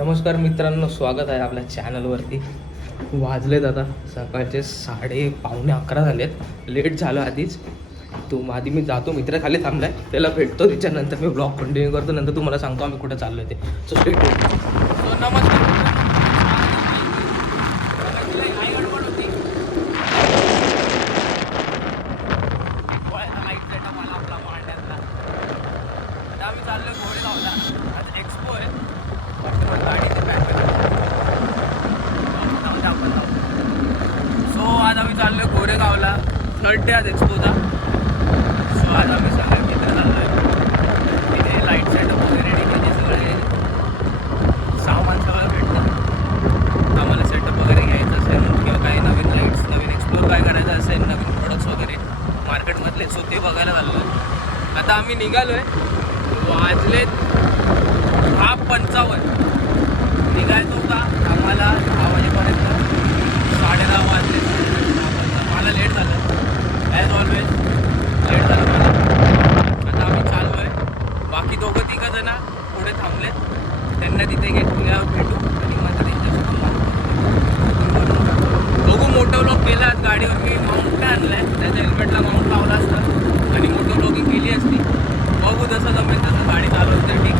नमस्कार मित्रांनो, स्वागत आहे आपल्या चॅनलवरती. वाजलेत आता सकाळचे 11:30 झालेत. लेट झालं आधीच. आधी मी जातो, मित्र खाली थांबलाय, त्याला भेटतो, त्याच्यानंतर मी ब्लॉग कंटिन्यू करतो. नंतर तुम्हाला सांगतो आम्ही कुठे चाललो ते. So stay tune. सो नमस्कार. आम्ही चाललोय घोडेगावला. आज एक्सपो आहे. गाडीचे सो आज आम्ही चाललोय गोरेगावला. थर्ड डे आज एक्सपोचा. सो आज आम्ही सगळे मित्र चाललोय. तिथे लाईट सेटअप वगैरे तिथे सगळे सामान सगळं भेटतं. आम्हाला सेटअप वगैरे घ्यायचं असेल किंवा काही नवीन लाईट्स, नवीन एक्सप्लोर काय करायचं असेल, नवीन प्रोडक्ट्स वगैरे मार्केटमधले, सो ते बघायला चाललोय. आता आम्ही निघालोय. वाजलेत 10:55. निघायचो का आम्हाला 10 वाजेपर्यंत. 10:30 वाजले. मला लेट झालं, ॲज ऑलवेज लेट झालं मला. आता आम्ही चाललो आहे. बाकी दोघं तिघं जण पुढे थांबलेत. त्यांना तिथे घेतल्यावर भेटू आणि मग त्यांच्यासोबत बघू. मोठं लोक केलं आज गाडीवर. मी माउंट काय आणलं आहे, त्याच्या हेल्मेटला माउंट लावला असतं आणि मोठं लोकिंग केली असती. बघू जसं जमेल तसं गाडी चालवत तर ठीक.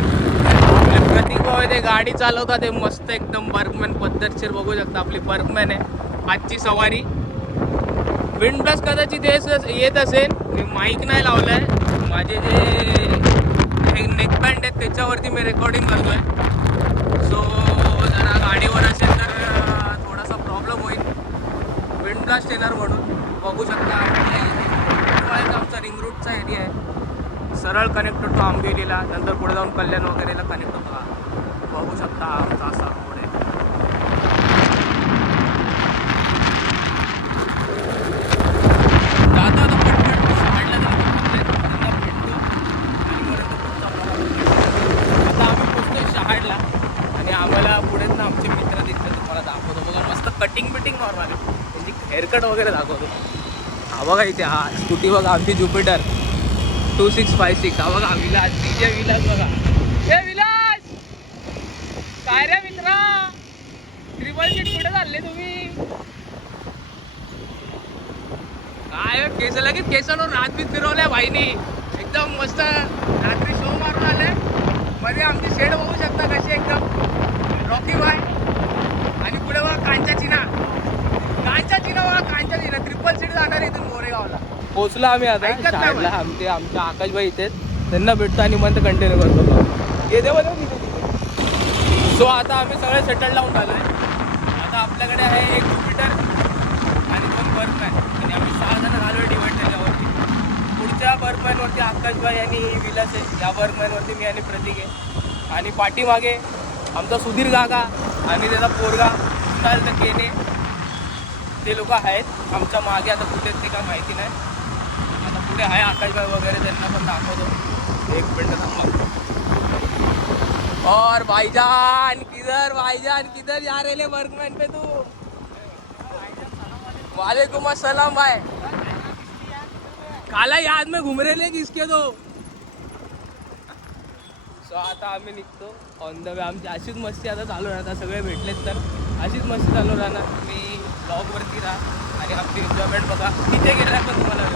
प्रतीक भाऊ ते गाडी चालवतात, ते मस्त एकदम बर्गमॅन पद्धतशीर. बघू शकता आपली बर्गमॅन आहे आजची सवारी. विंड ब्लास्ट कदाचित येत असेल. मी माईक नाही लावलं आहे. माझे जे नेकबँड आहेत त्याच्यावरती मी रेकॉर्डिंग करतो आहे. सो जरा गाडीवर असेल तर थोडासा प्रॉब्लेम होईल. विंड ब्लास्ट येणार म्हणून. बघू शकता आमचा रिंग रूटचा एरिया आहे. सरळ कनेक्ट होतो आंबेलीला, नंतर पुढे जाऊन कल्याण वगैरेला कनेक्ट होतो. बघू शकता आमचा असा पुढे. जातो आता पटपट शहाडला त्यांना भेटतो आणि आता आम्ही पोचतोय शहाडला. आणि आम्हाला पुढेच ना आमचे मित्र दिसतात, तुम्हाला दाखवतो. बघा मस्त कटिंग बिटिंग मारून आले, त्यांची हेअरकट वगैरे दाखवतो. हा बघा इथे, हा स्कूटी बघा आमची ज्युपिटर 2656. हा बघा विलास, डीजे विलास बघा. ए विलास, काय रे मित्रा, ट्रिपल सीट कुठे चालले तुम्ही? काय केस लगेच केसांवर रातबीत फिरवल्या भाईनी. एकदम मस्त रात्री शो मारून आले. मध्ये आमची शेड बघू शकता कशी एकदम रॉकी बाय. आणि पुढे बघा कांचा चिना बघा, कांचा चिना ट्रिपल सीट जाणार इथून गोरेगावला. पोचलो आम्ही आता शाळेला. आमच्या आकाशभाई इथे, त्यांना भेटतो आणि मग कंटिन्यू करतो. येते बघा. सो आता आम्ही सगळे सेटल लावून आलो आहे. आता आपल्याकडे आहे एक ज्युपिटर आणि 2 बर्गमॅन आणि आम्ही 6 जण झालो आहे डिवाइड त्याच्यावरती. पुढच्या बर्गमॅनवरती आकाशभाई आणि विलास आहे. या बर्गमॅनवरती मी आणि प्रतीक आहे. आणि पाठीमागे आमचा सुधीर काका आणि त्याचा पोरगा कुणाल तर केने, ते लोक आहेत आमच्या मागे. आता कुठे ते काय माहिती नाही. आता पुढे आहे आकाशभाई वगैरे, त्यांना पण दाखवतो. एक मिनट थांबा. और भाईजान किधर जा रहे वर्कमैन पे तू? वालेकुम अस्सलाम भाई. काला याद में घूम रहे किसके तो. सो आता आम्ही निघतो ऑन द वे. आमची अशीच मस्ती आता चालू राहतात. सगळे भेटलेत तर अशीच मस्ती चालू राहणार. मी ब्लॉगवरती राहा आणि आमची एन्जॉयमेंट बघा. तिथे गेल्या पण तुम्हाला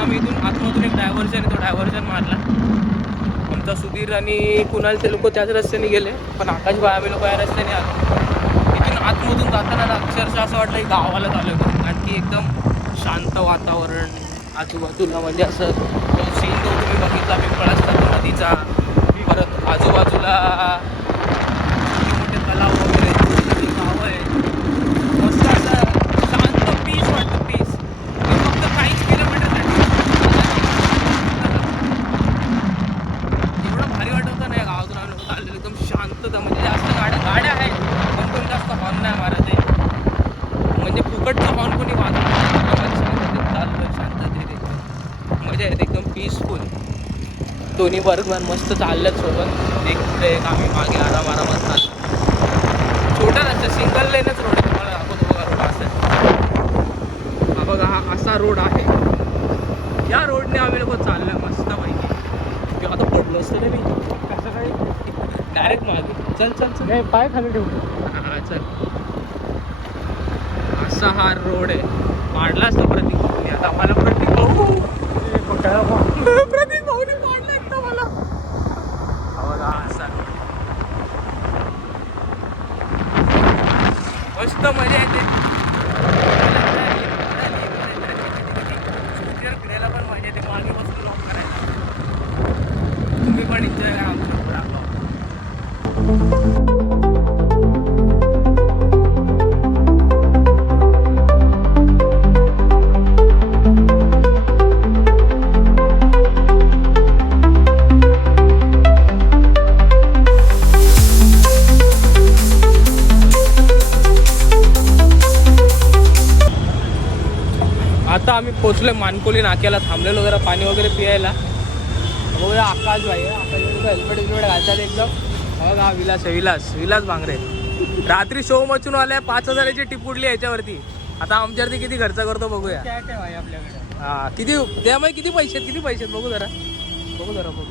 आम्ही इथून आतमधून एक डायव्हर्जन आहे, तो डायव्हर्जन मारला. आमचा सुधीर आणि कुणाल ते लोक त्याच रस्त्याने गेले, पण आकाश भाई आम्ही लोक या रस्त्याने आलो. इथून आतमधून जाताना अक्षरशः असं वाटलं की गावाला चालू आहे, कारण की एकदम शांत वातावरण आजूबाजूला. म्हणजे असं सीन जो तुम्ही बघितला पिंपळास्ता नदीचा, परत आजूबाजूला मोठे तलाव वगैरे, गाव आहे, मस्त असं शांत पीस वाटतं, पीस. फक्त 40 किलोमीटरसाठी एवढं भारी वाटत होतं नाही गावातून आम्ही लोक चाललेलो, एकदम शांतता. म्हणजे जास्त गाड्या आहेत पण कोण जास्त हॉर्न नाही मारत आहे, म्हणजे फुकटचं हॉर्न कोणी वाजवत चाललं शांततेत, मजा येते एकदम पीसफुल. दोन्ही बर्गमॅन मस्त चालल्यात सोबत, एक पुढे एक आम्ही मागे आरामात चाललो. छोटा रस्ता, सिंगल लेनच रोड आहे, तुम्हाला दाखवतो बघा रोड असा आहे. हा बघा, हा असा रोड आहे. या रोडने आम्ही लोक चाललोय मस्त पैकी. आता पडलो असतं रे मी कसं काही डायरेक्ट मागे. चल चल चल, पाय खाली ठेवतो. हा चल, असा हा रोड आहे. पाडला असतो प्रतीक भाऊनी. आता मला प्रतीक भाऊ प्रतीक भाऊनी पाडला एकदा मला. बघा असा मस्त मजा येते. फिरायला पण मजा येते, मागे बसून लॉक करायला. तुम्ही पण एन्जॉय करा आमच्या आता आम्ही पोचलोय मानकोली नाक्याला. थांबलेलो जरा पाणी वगैरे पियायला. बघूया आकाश भाई आहे, आकाश भाई हेल्मेट घालतात एकदम. बघा हा विलास आहे, विलास भांगरे. रात्री शो मचून आलाय, 5,000ची टिप उडली याच्यावरती. आता आमच्यावरती किती खर्च करतो बघूया. आपल्याकडे हा किती त्यामुळे किती पैसे बघू जरा बघू.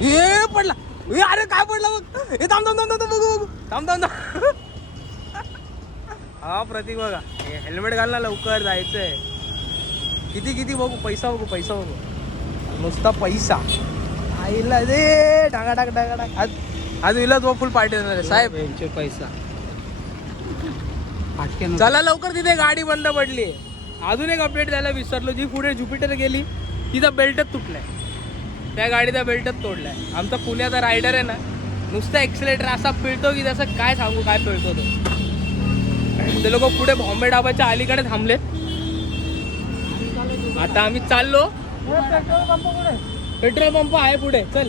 हे पडला, अरे काय पडला बघ. हे थांब बघू थांब. हा प्रतीक बघा, हेल्मेट घाल ना, लवकर जायचंय. किती बघू, पैसा बघू नुसता पैसा आईला दे. टाका आज विलास फुल पार्टी देणार आहे साहेब. यांचे पैसा चला लवकर, तिथे गाडी बंद पडली. अजून एक अपडेट द्यायला विसरलो, जी पुढे ज्युपिटर गेली तिचा बेल्टच तुटलाय, त्या गाडीचा बेल्टच तोडलाय. आमचा पुण्याचा रायडर आहे ना, नुसता एक्सिलेटर असा पिळतो की त्याचं काय सांगू, काय पिळतो तो. ते लोक पुढे बॉम्बे डाबाच्या अलीकडे थांबले. आता आम्ही चाललो. पेट्रोल पंप आहे पुढे, चल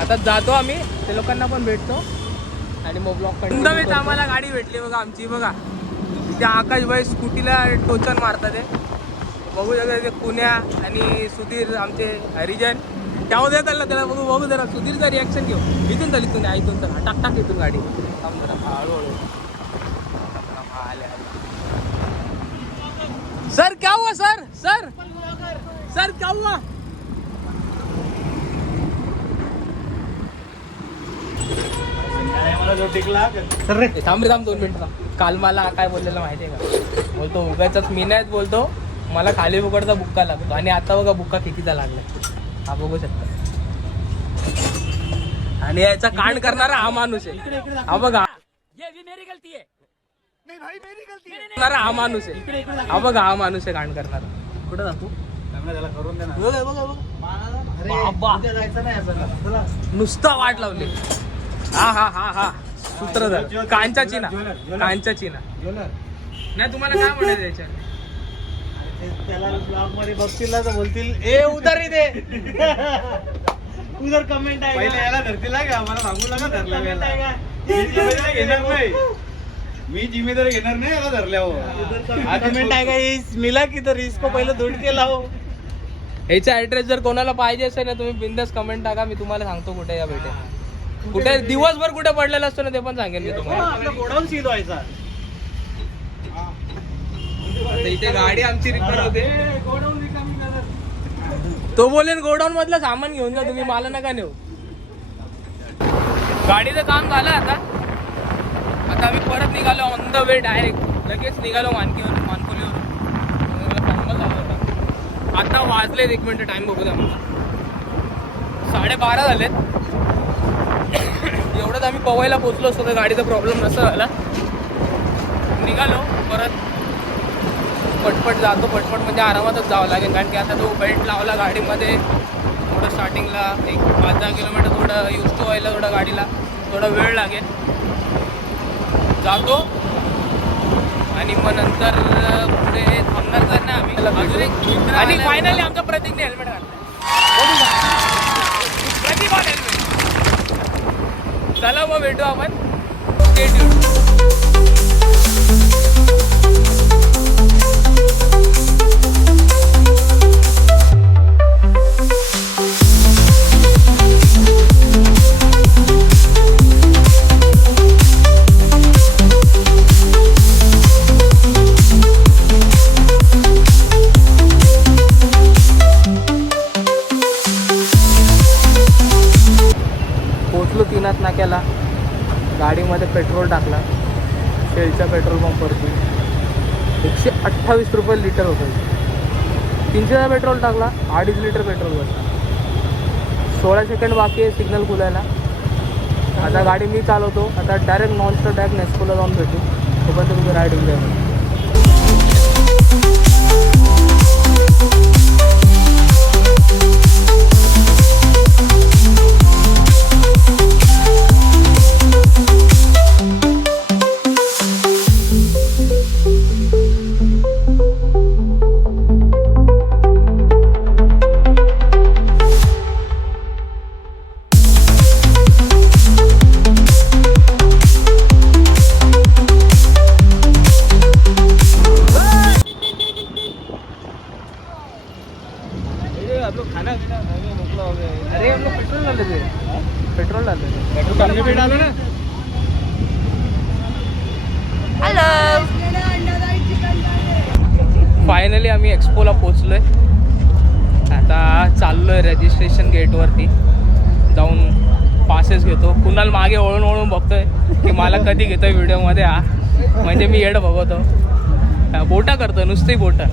आता जातो आम्ही, ते लोकांना पण भेटतो आणि मग ब्लॉक कंटिन्यू. आम्हाला गाडी भेटली बघा आमची. बघा त्या आकाशभाई स्कूटीला टोचन मारतात ते बघू शकता. ते पुण्या आणि सुधीर आमचे हरिजन त्यामध्ये चाललं. त्याला बघू जरा सुधीरचा रिॲक्शन घेऊ. इथून चाल, इथून चल, टाक इथून गाडी. हळूहळू. सर क्या हुआ सर क्या हुआ. थांब 2 मिनिटं. काल मला काय बोललेलं माहिती आहे का, बोलतो उगाच मी नाहीच बोलतो, मला खाली बुकडचा बुक्का लागतो. आणि आता बघा बुक्का कितीचा लागलाय, हा बघू शकता. आणि याचा कांड करणारा हा माणूस आहे. हा बघा, मेरी गलती आहे. हा माणूस आहे. हा बघा, हा माणूस आहे कांड करणारा. कुठं जातो नुसता वाट लावली. हा सूत्रधार कांचाची ना नाही. तुम्हाला काय म्हणायचं याच्यात, त्याला ब्लॉग मध्ये बघतील तर बोलतील ए उधारी दे. उधर कमेंट आहे, पहिले याला धरतील का, मला सांगू नका धरला घेणार नाही. मी जिम्मेदारी घेणार नाही याला धरल्यावर. कमेंट आहे का मिला की, तर इसको पहिले धूड केला हो. याचा ऍड्रेस जर कोणाला पाहिजे असेल ना, तुम्ही बिंदास कमेंट टाका, मी तुम्हाला सांगतो कुठे या भेटे. कुठे दिवसभर कुठे पडलेला असतो ना, ते पण सांगेन मी तुम्हाला. गोडाऊन सील व्हायचा. इथे गाडी आमची रिपेअर होते. तो बोलेन गोडाऊन मधलं सामान घेऊन जा तुम्ही, मला नका नेऊ. गाडीचं काम झालं आता आम्ही परत निघालो ऑन द वे. डायरेक्ट लगेच निघालो मानकोलीवर. चांगलं झालं होता. आता वाजलेत 1 मिनिट, टाइम बघू द्या मला. 12:30 झालेत. एवढंच आम्ही पवईला पोचलो असतो तर गाडीचा प्रॉब्लेम नसता झाला. निघालो परत पटपट जातो. पटपट म्हणजे आरामातच जावं लागेल, कारण की आता तो बेल्ट लावला गाडीमध्ये. थोडं स्टार्टिंगला एक 5-10 किलोमीटर थोडं यूज टू व्हायला थोडं गाडीला थोडा वेळ लागेल. जातो आणि मग नंतर पुढे थांबणार तर नाही आम्ही अजून एक. आणि फायनली आमच्या प्रतीकने हेल्मेट घातलं. प्रतीक हेल्मेट. चला मग भेटू आपण. Stay tune. पोचलो 3 नाक्याला. गाडीमध्ये पेट्रोल टाकला शेलच्या पेट्रोल पंपवरती. 128 रुपये लिटर होतं. 300चा पेट्रोल टाकला, 2.5 लिटर पेट्रोल बसला. 16 सेकंड बाकी आहे सिग्नल खुलायला. आता गाडी मी चालवतो. आता डायरेक्ट नॉनस्टॉप डायरेक्ट नेस्कोला जाऊन भेटू. तोपर्यंत तुम्ही राईड होऊन जाईल. अरे हम लोग पेट्रोल डाले थे. पेट्रोल डाले ना. हॅलो. फायनली आम्ही एक्सपोला पोचलोय. आता चाललोय रजिस्ट्रेशन गेटवरती जाऊन पासेस घेतो. कुणाल मागे वळून वळून बघतोय की मला कधी घेतोय व्हिडिओमध्ये हा. म्हणजे मी येड बघतो. बोटा करतो नुसती बोटा.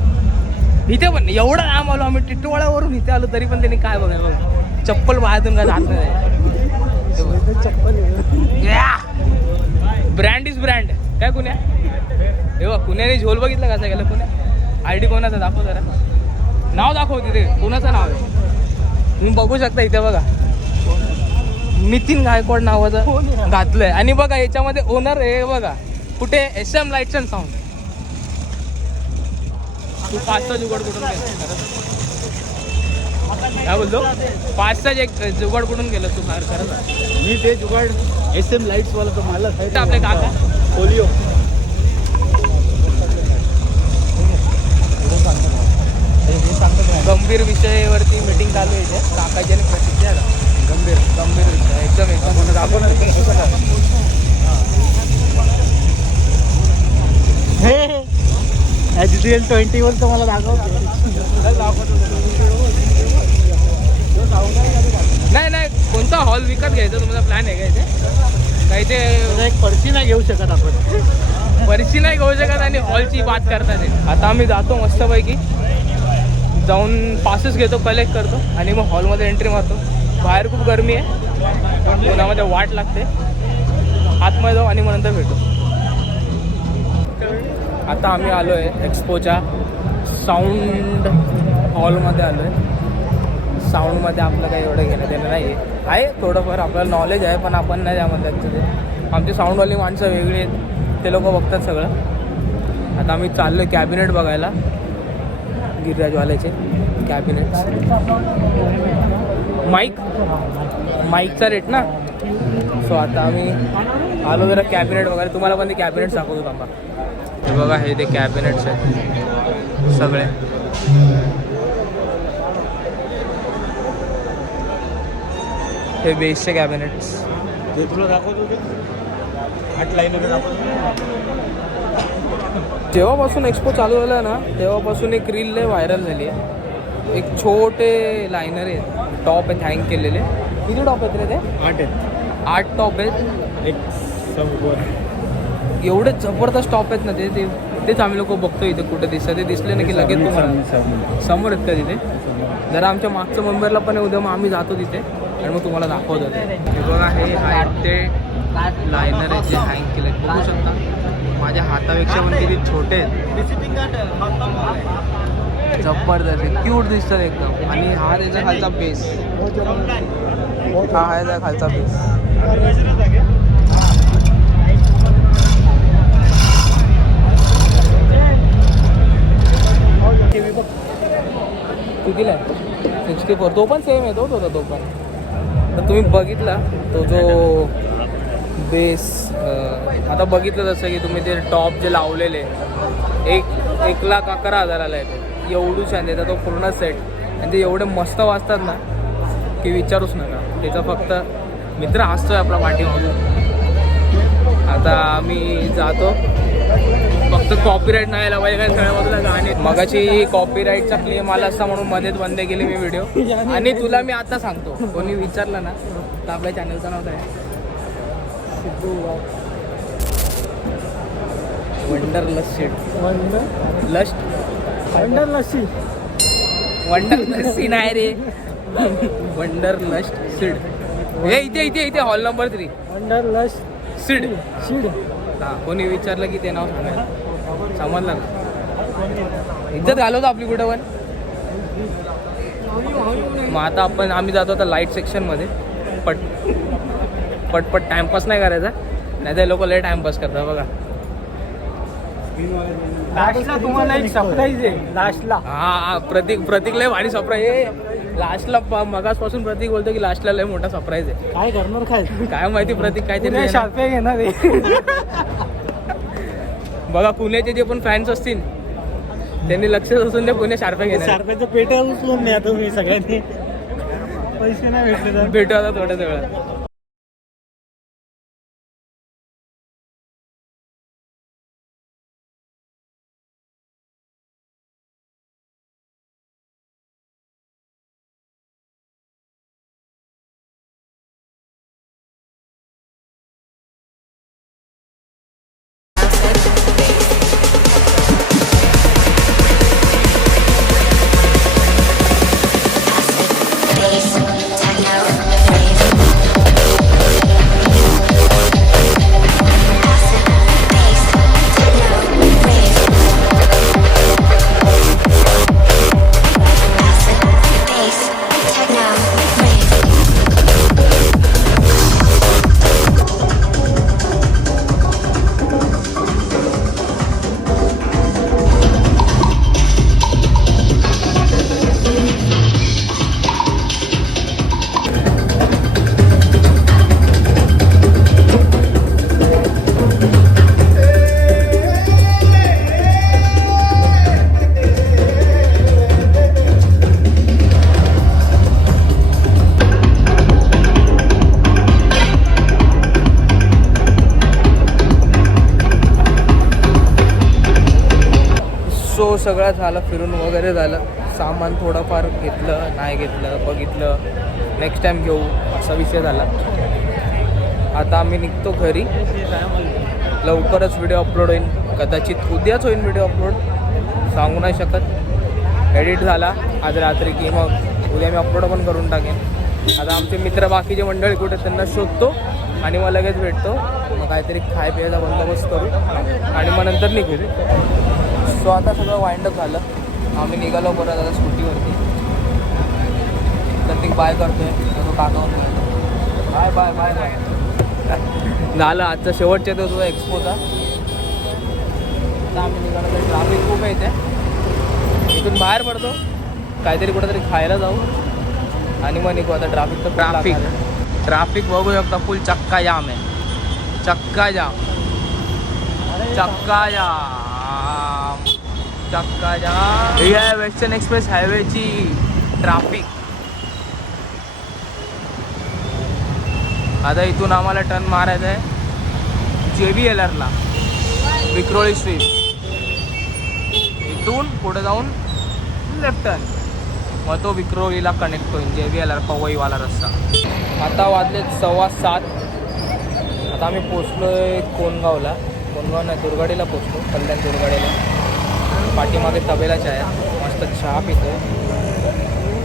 इथे पण एवढा लांब आलो आम्ही. टिटवाळ्यावरून इथे आलो तरी पण त्यांनी काय बघाय बघ. चप्पल बाहेरून काय जात नाही. Brand is brand. काय कुण्या हे बघ. कुण्याने झोल बघितलं कसं गेलं. कुण्या ID कोणाचा दाखव जरा. नाव दाखव तिथे. कुणाचं नाव आहे तुम्ही बघू शकता इथे बघा. नितीन गायकवाड नावाचं घातलंय. आणि बघा याच्यामध्ये ओनर आहे बघा कुठे. SM lights and sound. तू 5चा जुगाड कुठून केला. काय बोलतो 5चा एक जुगाड कुठून केलं तू. फार खरं मी ते जुगाड SM लाईट्स वाला तर मला आपले काका पोलिओ. गंभीर विषयावरती मीटिंग चालू आहे इथे. काकाजी आणि प्रतीक. गंभीर विषय एकदम HDL20 तर मला नाही. कोणता हॉल विकत घ्यायचा तुमचा प्लॅन आहे का इथे. काही ते एक पर्ची नाही घेऊ शकत आपण. पर्ची नाही घेऊ शकत आणि हॉलची बात करतात. आता आम्ही जातो मस्तपैकी. जाऊन पासेस घेतो, कलेक्ट करतो आणि मग हॉलमध्ये एंट्री मारतो. बाहेर खूप गरमी आहे. उन्हामध्ये वाट लागते. आतमध्ये जाऊ आणि मग नंतर भेटू. आता आम्ही आलो आहे एक्सपोच्या साऊंड हॉलमध्ये आलो आहे. साऊंडमध्ये आपलं काही एवढं घेणं देणं नाही आहे. थोडंफार आपल्याला नॉलेज आहे पण आपण नाही त्यामध्ये ॲक्च्युली. आमची साऊंडवाली माणसं वेगळी आहेत. ते लोक बघतात सगळं. आता आम्ही चाललो आहे कॅबिनेट बघायला. गिरिराजवाल्याचे कॅबिनेट. माईकचा रेट ना. सो आता आम्ही आलो जरा कॅबिनेट वगैरे. तुम्हाला पण ते कॅबिनेट दाखवतो थांबा. हे बघा हे ते कॅबिनेट्स आहेत सगळे. हे बेसचे कॅबिनेट्स. ते तुला दाखवतो. 8 लाईन जेव्हापासून एक्सपो चालू झाला ना तेव्हापासून एक रील लय व्हायरल झाली आहे. एक छोटे लायनर आहेत. टॉप आहेत हँग केलेले. किती टॉप आहेत रे ते. 8 टॉप आहेत. एक एवढे जबरदस्त टॉप आहेत ना ते तेच आम्ही लोक बघतो इथे कुठे दिसतं, ते दिसले ना की लगेच तुम्हाला समोर आहेत का तिथे. जरा आमच्या मागचं मुंबईला पण आहे उद्या, मग आम्ही जातो तिथे आणि मग तुम्हाला दाखवतो ते. हे बघा हे आहेत ते लायनर आहेत जे हँग केले, बघू शकता. माझ्या हातापेक्षा पण किती छोटे आहेत, जबरदस्त आहे, क्यूट दिसतात एकदम. आणि हा त्याचा खालचा बेस, हा आहे त्याचा खालचा बेस. कितीला आहे? 64. तो पण सेम आहे, तो पण. तर तुम्ही बघितला तो जो बेस, आता बघितलं जसं की तुम्ही ते टॉप जे लावलेले 1,11,000 आहे ते, एवढं छान देतात तो पूर्ण सेट. आणि ते एवढे मस्त वाजतात ना की विचारूच नका. त्याचा फक्त मित्र असतोय आपला पाठीमध्ये. आता आम्ही जातो, फक्त कॉपीराईट नाही यायला पाहिजे, काय सगळ्या बाजूला गाणे. मगाशी कॉपीराईटचा क्लेम आला असता म्हणून मध्येच बंद केली मी व्हिडिओ. आणि तुला मी आता सांगतो, कोणी विचारलं ना तर आपल्या चॅनलचं नाव काय, सिद्धू वंडर लस्सी. वंडर लस्सी नाही रे, वंडर लस्ट सीड. हे इथे hall number 3 wonder lust seed. हा, कोणी विचारलं की ते नाव सांगायचं, समजलं ना. इज्जत घालवतो आपली कुठं पण. मग आता आम्ही जातो आता लाईट सेक्शनमध्ये. पटपट टाइमपास नाही करायचा, नाही तर लोक लय टाइमपास करतात बघा. लास्टला तुम्हाला एक सरप्राईज आहे. लास्टला हा प्रतीक लय भारी सरप्राईज. लास्टला मगासपासून प्रतीक बोलतो की लास्टला लय मोठा सरप्राईज आहे. काय करणार, काय माहिती प्रतीक काहीतरी शार्पे घेणार आहे. बघा पुण्याचे जे पण फॅन्स असतील त्यांनी लक्ष असून ते पुणे शार्पे घेणार. शार्पेचं पेट उचलून द्या तुम्ही सगळ्यांनी, पैसे नाही भेटले तर. भेटू आता थोड्याच वेळात. सगळं झालं, फिरून वगैरे झालं. सामान थोडंफार घेतलं, नाही घेतलं, बघितलं, नेक्स्ट टाईम घेऊ असा विषय झाला. आता आम्ही निघतो घरी. लवकरच व्हिडिओ अपलोड होईल, कदाचित उद्याच होईल व्हिडिओ अपलोड, सांगू नाही शकत. एडिट झाला आज रात्री की मग उद्या मी अपलोड पण करून टाकेन. आता आमचे मित्र बाकीचे मंडळी कुठे त्यांना शोधतो आणि मग लगेच भेटतो. मग काहीतरी खाय प्यायचा बंदोबस्त करू आणि मग नंतर निघू. सो आता सगळं वाइंडअप झालं. आम्ही निघालो परत आता स्कूटीवरती. तर ती बाय करतोय, तो काका बाय बाय बाय बाय. झालं आजचा शेवटच्या दिवस एक्सपोचा. आता आम्ही निघालो, तर ट्रॅफिक खूप आहे इथे. इथून बाहेर पडतो, काहीतरी कुठेतरी खायला जाऊ आणि मग निघू. आता ट्रॅफिक बघू शकता, फुल चक्का जाम आहे. चक्का जाम. ही आहे वेस्टर्न एक्सप्रेस हायवेची ट्रॅफिक. आता इथून आम्हाला टर्न मारायचा आहे JVLRला, विक्रोळी स्ट्रीट. इथून पुढे जाऊन लेफ्ट टर्न, मग तो विक्रोळीला कनेक्ट होईल, JVLR पवईवाला रस्ता. आता वाजले 7:15. आता आम्ही पोचलो आहे कोणगावला. कोणगाव नाही दुर्गाडीला पोचलो, कल्याण दुर्गाडीला. पाठीमागे तबेला चाय आहे, मस्त चहा पितो.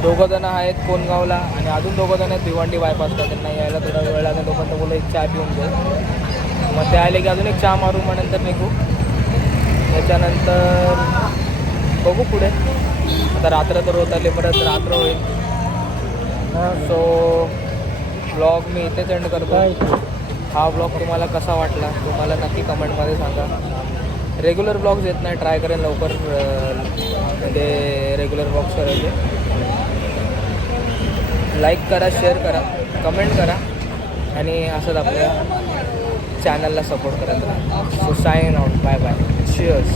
दोघं जण आहेत कोणगावला आणि अजून दोघं जण आहेत भिवंडी बायपासला. त्यांना यायला थोडा वेळ लागेल. लोकांना बोललो एक चहा पिऊन जाऊ. मग ते आले की अजून एक चहा मारू, मग नंतर निघू. त्याच्यानंतर बघू पुढे. आता रात्र तर होत आले, परत रात्र होईल. सो ब्लॉग मी इथेच एंड करतो. हा ब्लॉग तुम्हाला कसा वाटला तुम्हाला नक्की कमेंटमध्ये सांगा. रेग्युलर ब्लॉग्स येत नाही, ट्राय करेन लवकर म्हणजे रेग्युलर ब्लॉग्स करायचे. लाईक करा, शेअर करा, कमेंट करा आणि असंच आपल्या चॅनलला सपोर्ट करा. So sign out, bye bye, cheers.